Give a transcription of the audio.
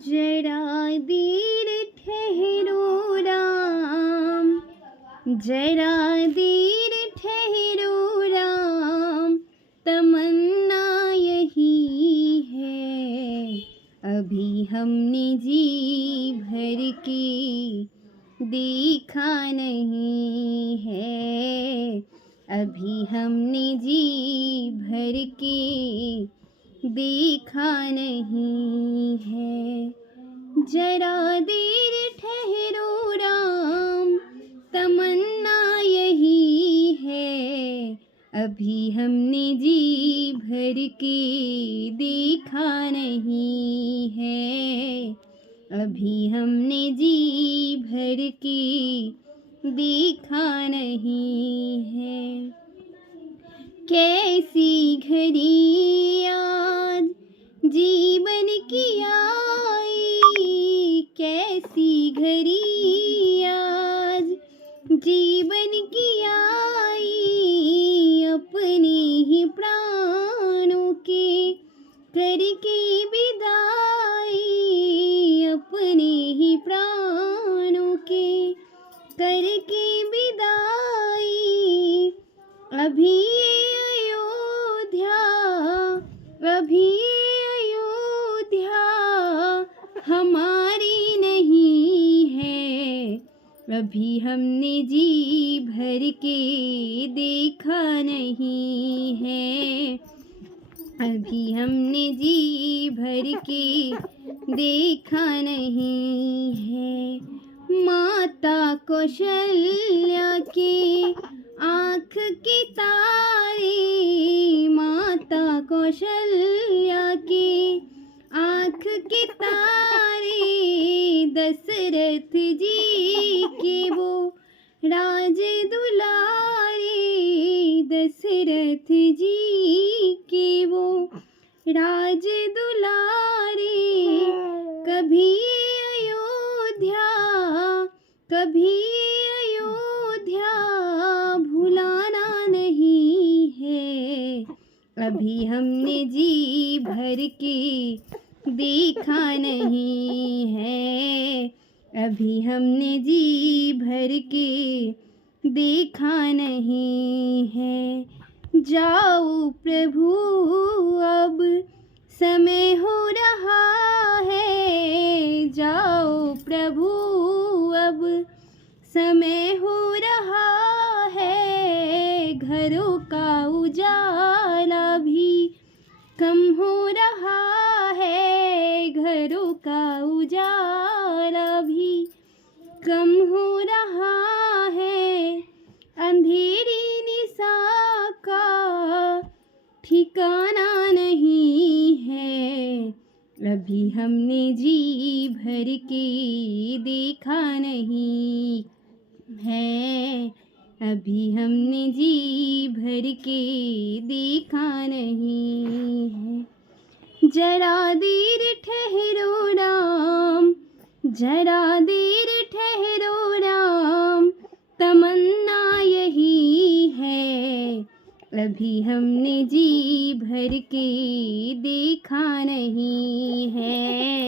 जरा देर ठहरो राम, जरा देर ठहरो राम, तमन्ना यही है। अभी हमने जी भर के देखा नहीं है, अभी हमने जी भर के देखा नहीं है। जरा देर ठहरो राम, तमन्ना यही है। अभी हमने जी भर के देखा नहीं है, अभी हमने जी भर के देखा नहीं है। कैसी घड़ी आज जीवन की आई, कैसी घड़ी आज जीवन की आई, अपने ही प्राणों के करके विदाई, अपने ही प्राणों के करके विदाई। अभी अभी अयोध्या हमारी नहीं है, अभी हमने जी भर के देखा नहीं है, अभी हमने जी भर के देखा नहीं है। माता कौशल्या के आँख के तारे, माता कौशल्या के आँख के तारे, दशरथ जी के वो राज दुलारे, दशरथ जी के वो राज दुलारे। कभी अयोध्या, कभी अयोध्या भुलाना नहीं है, अभी हमने जी भर के देखा नहीं है, अभी हमने जी भर के देखा नहीं है। जाओ प्रभु अब समय हो रहा है, जाओ प्रभु अब समय हो रहा है। घरों का उजाला भी कम हो रहा है, घरों का उजाला भी कम हो रहा है। अंधेरी निशा का ठिकाना नहीं है, अभी हमने जी भर के देखा नहीं है, अभी हमने जी भर के देखा नहीं है। जरा देर ठहरो राम, जरा देर ठहरो राम, तमन्ना यही है। अभी हमने जी भर के देखा नहीं है।